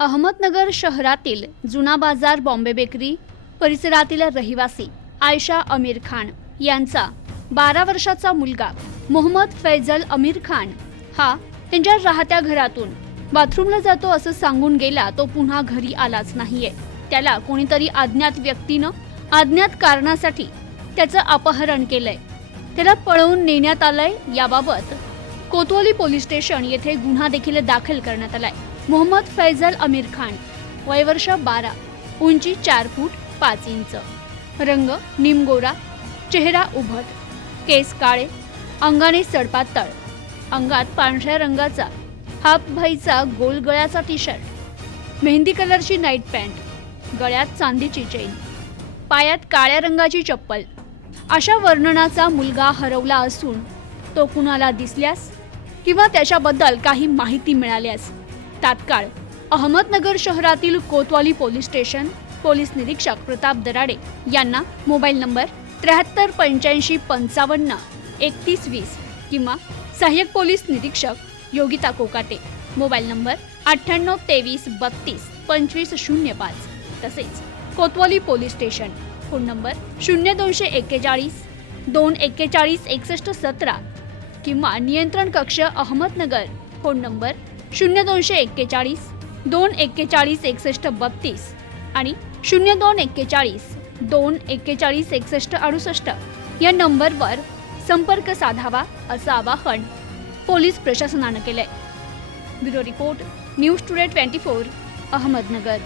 अहमदनगर शहरातील जुना बाजार बॉम्बे बेकरी परिसरातील रहिवासी आयशा अमीर खान यांचा बारा वर्षाचा मुलगा मोहम्मद फैजल अमीर खान हा त्यांच्या राहत्या घरातून बाथरूमला जातो असं सांगून गेला तो पुन्हा घरी आलाच नाहीये. त्याला कोणीतरी अज्ञात व्यक्तीनं अज्ञात कारणासाठी त्याचं अपहरण केलंय. त्याला पळवून नेण्यात आलंय याबाबत कोतवाली पोलीस स्टेशन येथे गुन्हा देखील दाखल करण्यात आलाय. मोहम्मद फैजल अमीर खान वयवर्ष बारा उंची चार फूट पाच इंच. रंग निमगोरा चेहरा उभट केस काळे अंगाने सडपातळ अंगात पांढऱ्या रंगाचा हाफ भाईचा गोल गळ्याचा टी शर्ट मेहंदी कलरची नाईट पॅन्ट गळ्यात चांदीची चेन पायात काळ्या रंगाची चप्पल. अशा वर्णनाचा मुलगा हरवला असून तो कुणाला दिसल्यास किंवा त्याच्याबद्दल काही माहिती मिळाल्यास. तात्काळ अहमदनगर शहरातील कोतवाली पोलीस स्टेशन पोलीस निरीक्षक प्रताप दराडे यांना मोबाईल नंबर त्र्याहत्तर पंच्याऐंशी पंचावन्न एकतीस वीस किंवा सहाय्यक पोलीस निरीक्षक योगिता कोकाटे. मोबाईल नंबर अठ्ठ्याण्णव तेवीस बत्तीस पंचवीस शून्य पाच. तसेच Kotwali police station phone number शून्य दोनशे एक्केचाळीस दोन एक्केचाळीस एकसष्ट सतरा किंवा नियंत्रण कक्ष अहमदनगर. फोन नंबर शून्य दोनशे एक्केचाळीस दोन एक्केचाळीस एकसष्ट बत्तीस आणि शून्य दोन एक्केचाळीस दोन एक्केचाळीस एकसष्ट अडुसष्ट या नंबरवर संपर्क साधावा असं आवाहन पोलीस प्रशासनानं केलंय. Bureau report news today twenty four Ahmednagar.